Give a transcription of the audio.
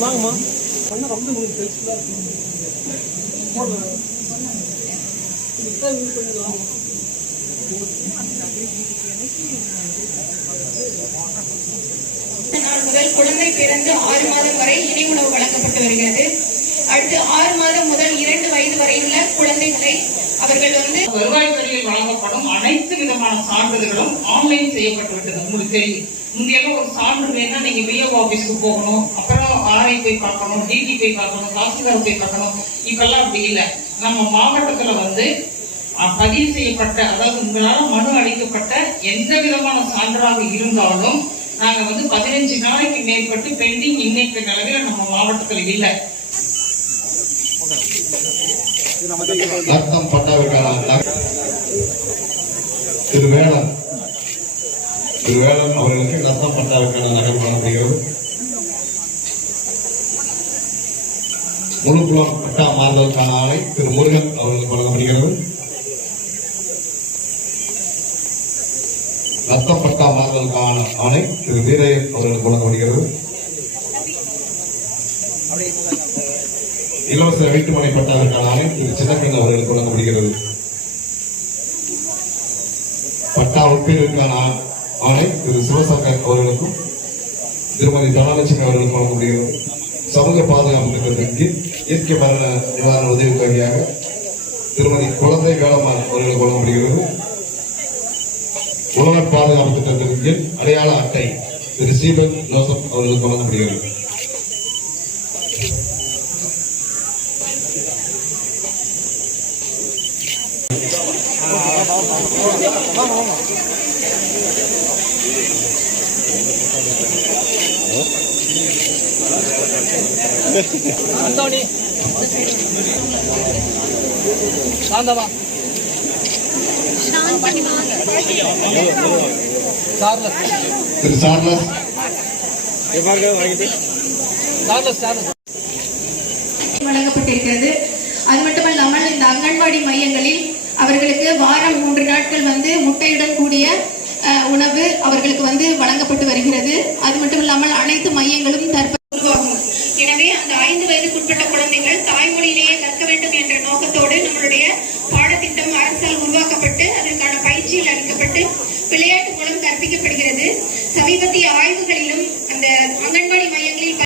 வாங்கம்மா பண்ண ரொம்ப உங்களுக்கு ஹெல்ப்ஃபுல்லாக இருக்கும் போடுங்க. இதுக்கு தான் use பண்ணிடலாம். நாள் முதல் குழந்தை பிறந்து ஆறு மாதம் வரை இணை உணவு வழங்கப்பட்டு வருகிறது அடுத்து ஆறு மாதம் முதல் இரண்டு வயது வரையுள்ள குழந்தைகளை அவர்கள் வந்து வருவாய்த்துறையில் வழங்கப்படும் அனைத்து விதமான சான்றிதழ்களும் ஆன்லைன் செய்யப்பட்டு விட்டது உங்களுக்கு தெரியும். முந்தையெல்லாம் ஒரு சான்று வேணா நீங்க விஏஓ ஆபீஸ்க்கு போகணும். அப்புறம் ஆர்ஐ போய் பார்க்கணும் டிடி போய் பார்க்கணும் தாசில்தார் போய் பார்க்கணும். இப்பெல்லாம் அப்படி இல்லை. நம்ம மாவட்டத்துல வந்து பதிவு செய்யப்பட்ட அதாவது உங்களால மனு அளிக்கப்பட்ட எந்த விதமான சான்றாக இருந்தாலும் நாங்க வந்து பதினஞ்சு நாளைக்கு மேற்பட்டு பெண்டிங் இன்னைக்கு நிலவில் நம்ம மாவட்டத்துல இல்லை. அர்த்தம் பட்டாவிற்கான திரு வேலன் திரு வேலன் அவர்களுக்கு ரத்தம் பட்டாவுக்கான நகை வழங்கப்படுகிறது முழுக்குளம் பட்டா மாறுதலுக்கான ஆணை திரு முருகன் அவர்களுக்கு வழங்கப்படுகிறது. ரத்தம் பட்டா மாறுதலுக்கான ஆணை திரு வீரையன் அவர்களுக்கு வழங்கப்படுகிறது. இலவச வீட்டுமனை பட்டாவிற்கான ஆணை திரு சின்னக்கண்ணு அவர்களுக்கு வழங்கப்படுகிறது. பட்டா ஒப்பீடுக்கான ஆணை திரு சிவசங்கர் அவர்களுக்கும் திருமதி தனலட்சுமி அவர்களுக்கும் வழங்கப்படுகிறது. சமூக பாதுகாப்பு திட்டத்தின் கீழ் இயற்கை மரண நிவாரண உதவி தொகையாக திருமதி குழந்தை வேளம்மாள் அவர்களுக்கு வழங்கப்படுகிறது. உழவர் பாதுகாப்பு திட்டத்தின் கீழ் அடையாள அட்டை திரு சீபன் ஜோசப் அவர்களுக்கு வழங்கப்படுகிறது. அந்தோணி. சாந்தமா சார்லஸ் திரு சார்லஸ் வழங்கப்பட்டிருக்கிறது. அவர்களுக்கு வாரம் மூன்று நாட்கள் வந்து முட்டையுடன் கூடிய உணவு அவர்களுக்கு வந்து வழங்கப்பட்டு வருகிறது. அது மட்டும் இல்லாமல் அனைத்து மையங்களும் தற்போது எனவே அந்த ஐந்து வயதுக்குட்பட்ட குழந்தைகள் தாய்மொழியிலேயே கற்க வேண்டும் என்ற நோக்கத்தோடு நம்மளுடைய பாடத்திட்டம் அரசால் உருவாக்கப்பட்டு அதற்கான பயிற்சியில் அளிக்கப்பட்டு விளையாட்டு மூலம் கற்பிக்கப்படுகிறது. சமீபத்திய ஆய்வுகளிலும் அந்த அங்கன்வாடி மையம்